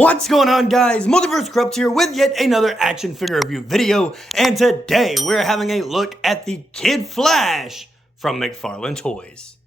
What's going on, guys? Multiverse Corrupt here with yet another action figure review video, and today we're having a look at the Kid Flash from McFarlane Toys.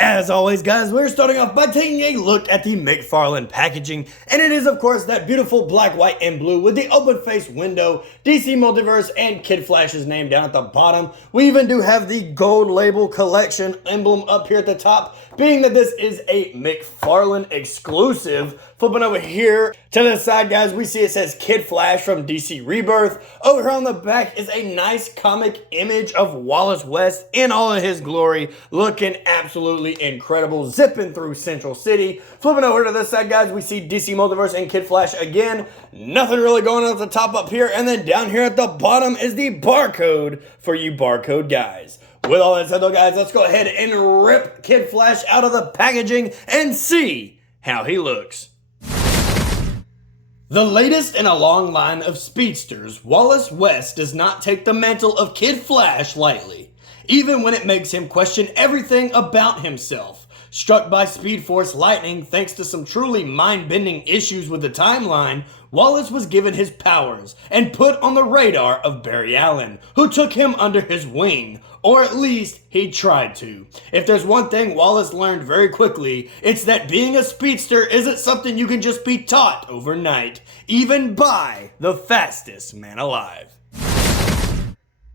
As always, guys, we're starting off by taking a look at the McFarlane packaging, and it is, of course, that beautiful black, white, and blue with the open-face window, DC Multiverse, and Kid Flash's name down at the bottom. We even do have the gold label collection emblem up here at the top, being that this is a McFarlane exclusive. Flipping over here to the side, guys, we see it says Kid Flash from DC Rebirth. Over here on the back is a nice comic image of Wallace West in all of his glory, looking absolutely incredible, zipping through Central City. Flipping over to this side, guys, we see DC Multiverse and Kid Flash again. Nothing really going on at the top up here, and then down here at the bottom is the barcode for you barcode guys. With all that said, though, guys, let's go ahead and rip Kid Flash out of the packaging and see how he looks. The latest in a long line of speedsters, Wallace West does not take the mantle of Kid Flash lightly, even when it makes him question everything about himself. Struck by Speed Force lightning thanks to some truly mind-bending issues with the timeline, Wallace was given his powers and put on the radar of Barry Allen, who took him under his wing, or at least he tried to. If there's one thing Wallace learned very quickly, it's that being a speedster isn't something you can just be taught overnight, even by the fastest man alive.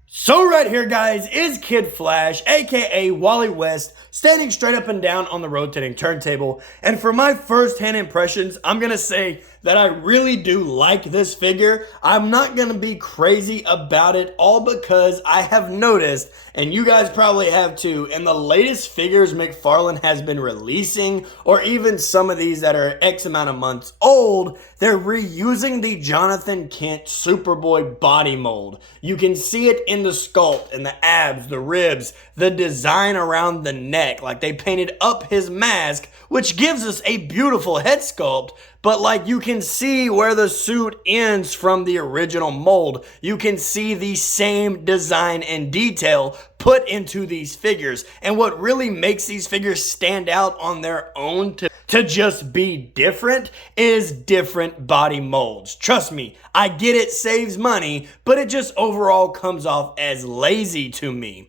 So right here, guys, is Kid Flash, aka Wally West, standing straight up and down on the rotating turntable. And for my first-hand impressions, I'm gonna say that I really do like this figure. I'm not gonna be crazy about it, all because I have noticed, and you guys probably have too, in the latest figures McFarlane has been releasing, or even some of these that are X amount of months old, they're reusing the Jonathan Kent Superboy body mold. You can see it in the sculpt, and the abs, the ribs, the design around the neck, like they painted up his mask, which gives us a beautiful head sculpt, but like you can see where the suit ends from the original mold. You can see the same design and detail put into these figures. And what really makes these figures stand out on their own to just be different is different body molds. Trust me, I get it saves money, but it just overall comes off as lazy to me.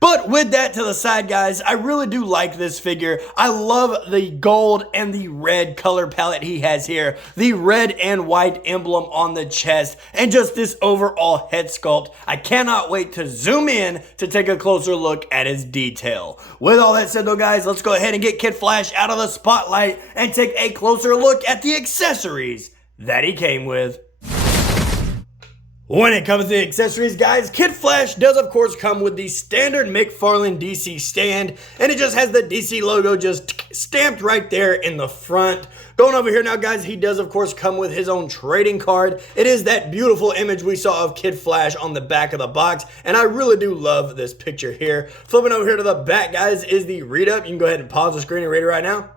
But with that to the side, guys, I really do like this figure. I love the gold and the red color palette he has here, the red and white emblem on the chest, and just this overall head sculpt. I cannot wait to zoom in to take a closer look at his detail. With all that said, though, guys, let's go ahead and get Kid Flash out of the spotlight and take a closer look at the accessories that he came with. When it comes to the accessories, guys, Kid Flash does, of course, come with the standard McFarlane DC stand, and it just has the DC logo just stamped right there in the front. Going over here now, guys, he does, of course, come with his own trading card. It is that beautiful image we saw of Kid Flash on the back of the box, and I really do love this picture here. Flipping over here to the back, guys, is the read-up. You can go ahead and pause the screen and read it right now.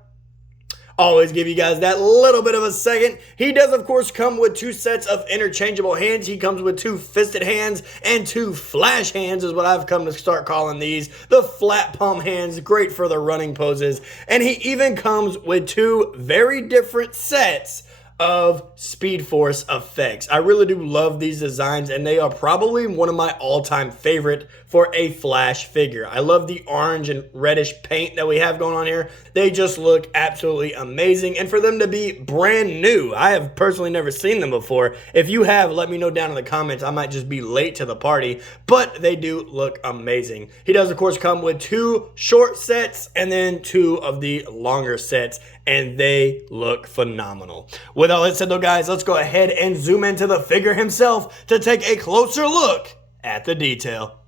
Always give you guys that little bit of a second. He does, of course, come with two sets of interchangeable hands. He comes with two fisted hands and two flash hands is what I've come to start calling these. The flat palm hands, great for the running poses. And he even comes with two very different sets of Speed Force effects. I really do love these designs, and they are probably one of my all-time favorite for a Flash figure. I love the orange and reddish paint that we have going on here. They just look absolutely amazing, and for them to be brand new, I have personally never seen them before. If you have, let me know down in the comments. I might just be late to the party, but they do look amazing. He does, of course, come with two short sets and then two of the longer sets, and they look phenomenal. With all that said, though, guys, let's go ahead and zoom into the figure himself to take a closer look at the detail.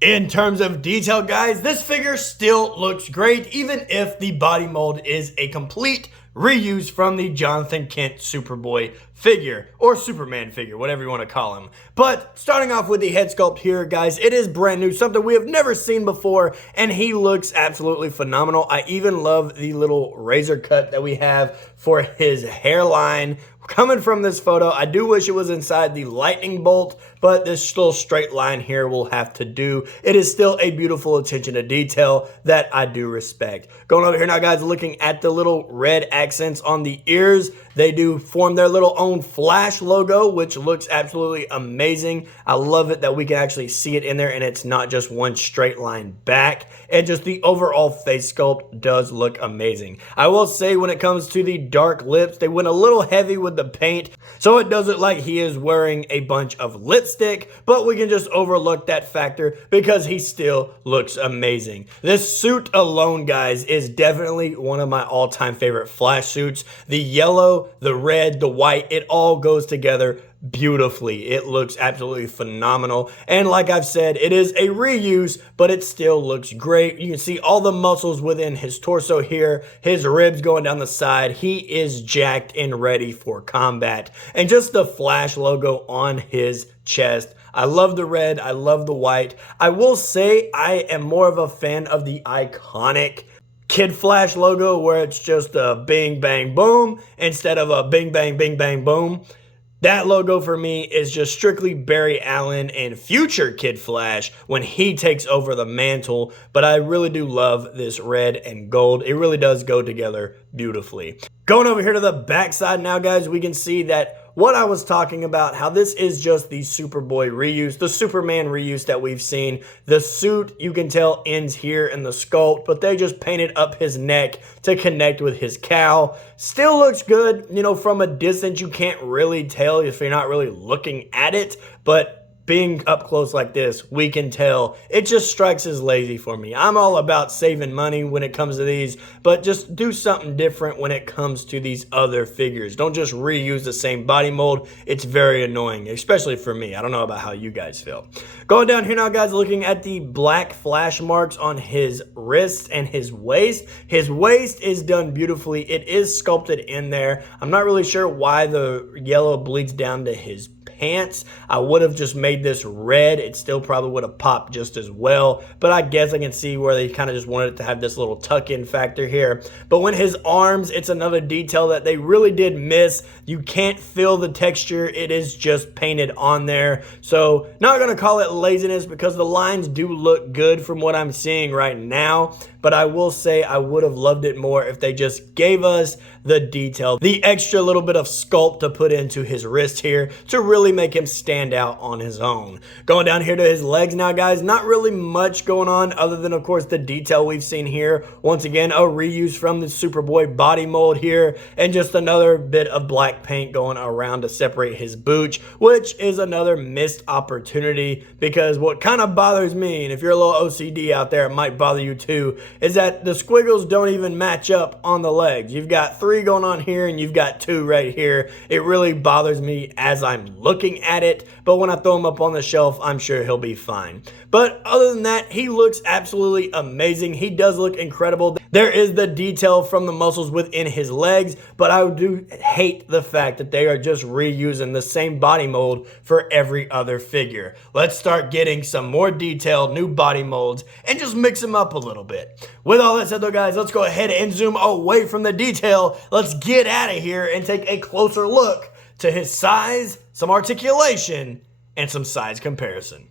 In terms of detail, guys, this figure still looks great, even if the body mold is a complete reuse from the Jonathan Kent Superboy figure, or Superman figure, whatever you want to call him. But starting off with the head sculpt here, guys, it is brand new, something we have never seen before, and he looks absolutely phenomenal. I even love the little razor cut that we have for his hairline. Coming from this photo, I do wish it was inside the lightning bolt, but this little straight line here will have to do. It is still a beautiful attention to detail that I do respect. Going over here now, guys, looking at the little red accents on the ears. They do form their little own Flash logo, which looks absolutely amazing. I love it that we can actually see it in there and it's not just one straight line back. And just the overall face sculpt does look amazing. I will say when it comes to the dark lips, they went a little heavy with the paint, so it does look like he is wearing a bunch of lipstick, but we can just overlook that factor because he still looks amazing. This suit alone, guys, is definitely one of my all-time favorite Flash suits. The yellow, the red, the white, it all goes together beautifully. It looks absolutely phenomenal. And like I've said, it is a reuse, but it still looks great. You can see all the muscles within his torso here, his ribs going down the side. He is jacked and ready for combat. And just the Flash logo on his chest. I love the red. I love the white. I will say I am more of a fan of the iconic Kid Flash logo where it's just a bing, bang, boom instead of a bing, bang, bing, bang, boom. That logo for me is just strictly Barry Allen and future Kid Flash when he takes over the mantle, but I really do love this red and gold. It really does go together beautifully. Going over here to the backside now, guys, we can see that what I was talking about, how this is just the Superboy reuse, the Superman reuse that we've seen. The suit, you can tell, ends here in the sculpt, but they just painted up his neck to connect with his cowl. Still looks good. You know, from a distance, you can't really tell if you're not really looking at it, but being up close like this, we can tell it just strikes as lazy for me. I'm all about saving money when it comes to these, but just do something different when it comes to these other figures. Don't just reuse the same body mold. It's very annoying, especially for me. I don't know about how you guys feel. Going down here now, guys, looking at the black flash marks on his wrists and his waist. His waist is done beautifully. It is sculpted in there. I'm not really sure why the yellow bleeds down to his pants. I would have just made this red. It still probably would have popped just as well, but I guess I can see where they kind of just wanted it to have this little tuck-in factor here. But when his arms, it's another detail that they really did miss. You can't feel the texture. It is just painted on there. So not going to call it laziness because the lines do look good from what I'm seeing right now, but I will say I would have loved it more if they just gave us the detail, the extra little bit of sculpt to put into his wrist here to really make him stand out on his own. Going down here to his legs now, guys, not really much going on other than, of course, the detail we've seen here. Once again, a reuse from the Superboy body mold here, and just another bit of black paint going around to separate his booch, which is another missed opportunity because what kind of bothers me, and if you're a little OCD out there, it might bother you too, is that the squiggles don't even match up on the legs. You've got 3 going on here and you've got 2 right here. It really bothers me as I'm looking at it, but when I throw him up on the shelf, I'm sure he'll be fine. But other than that, he looks absolutely amazing. He does look incredible. There is the detail from the muscles within his legs, but I do hate the fact that they are just reusing the same body mold for every other figure. Let's start getting some more detailed new body molds and just mix them up a little bit. With all that said though, guys, let's go ahead and zoom away from the detail. Let's get out of here and take a closer look to his size, some articulation, and some size comparison.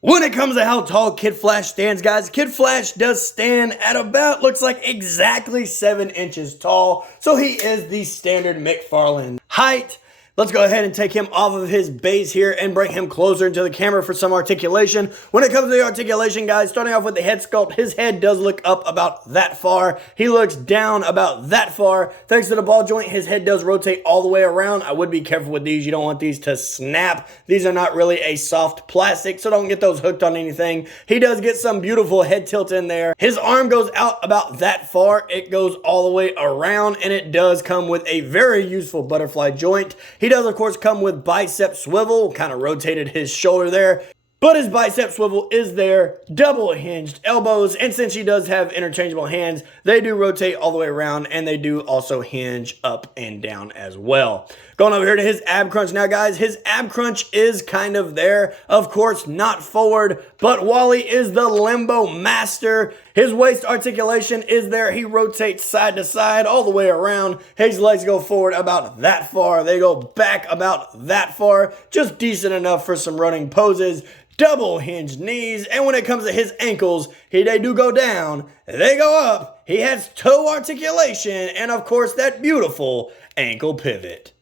When it comes to how tall Kid Flash stands, guys, Kid Flash does stand at about, looks like exactly 7 inches tall. So he is the standard McFarlane height. Let's go ahead and take him off of his base here and bring him closer into the camera for some articulation. When it comes to the articulation, guys, starting off with the head sculpt, his head does look up about that far. He looks down about that far. Thanks to the ball joint, his head does rotate all the way around. I would be careful with these. You don't want these to snap. These are not really a soft plastic, so don't get those hooked on anything. He does get some beautiful head tilt in there. His arm goes out about that far. It goes all the way around, and it does come with a very useful butterfly joint. He does, of course, come with bicep swivel, kind of rotated his shoulder there. But his bicep swivel is there, double hinged elbows, and since he does have interchangeable hands, they do rotate all the way around, and they do also hinge up and down as well. Going over here to his ab crunch now, guys. His ab crunch is kind of there. Of course, not forward, but Wally is the limbo master. His waist articulation is there. He rotates side to side all the way around. His legs go forward about that far. They go back about that far. Just decent enough for some running poses. Double hinged knees, and when it comes to his ankles, they do go down, they go up. He has toe articulation, and of course that beautiful ankle pivot.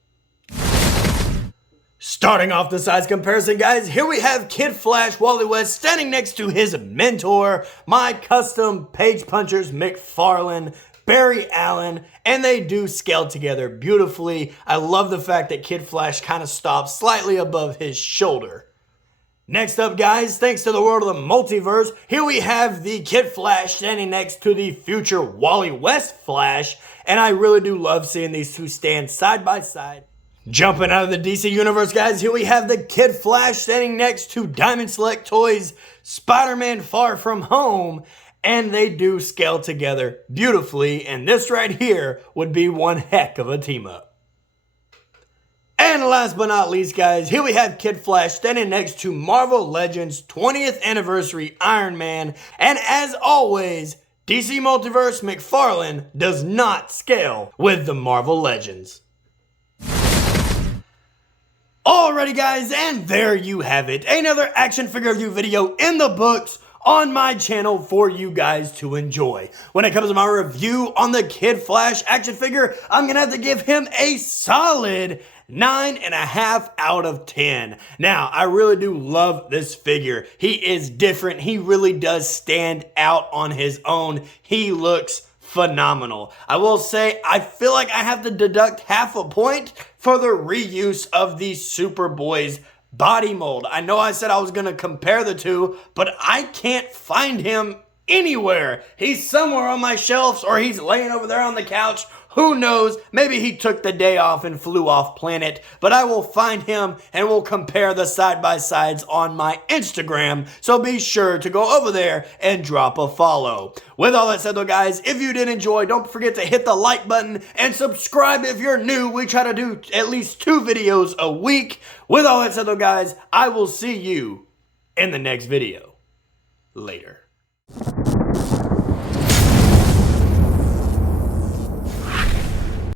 Starting off the size comparison, guys, here we have Kid Flash Wally West standing next to his mentor, my custom page punchers McFarlane, Barry Allen, and they do scale together beautifully. I love the fact that Kid Flash kind of stops slightly above his shoulder. Next up, guys, thanks to the world of the multiverse, here we have the Kid Flash standing next to the future Wally West Flash, and I really do love seeing these two stand side by side. Jumping out of the DC Universe, guys, here we have the Kid Flash standing next to Diamond Select Toys Spider-Man Far From Home, and they do scale together beautifully, and this right here would be one heck of a team-up. And last but not least, guys, here we have Kid Flash standing next to Marvel Legends 20th Anniversary Iron Man, and as always, DC Multiverse McFarlane does not scale with the Marvel Legends. Alrighty, guys, and there you have it. Another action figure review video in the books on my channel for you guys to enjoy. When it comes to my review on the Kid Flash action figure, I'm gonna have to give him a solid 9.5 out of 10. Now, I really do love this figure. He is different. He really does stand out on his own. He looks phenomenal. I will say, I feel like I have to deduct half a point for the reuse of the Superboy's body mold. I know I said I was going to compare the two, but I can't find him anywhere. He's somewhere on my shelves, or he's laying over there on the couch. Who knows? Maybe he took the day off and flew off planet, but I will find him and we'll compare the side-by-sides on my Instagram, so be sure to go over there and drop a follow. With all that said though, guys, if you did enjoy, don't forget to hit the like button and subscribe if you're new. We try to do at least 2 videos a week. With all that said though, guys, I will see you in the next video. Later.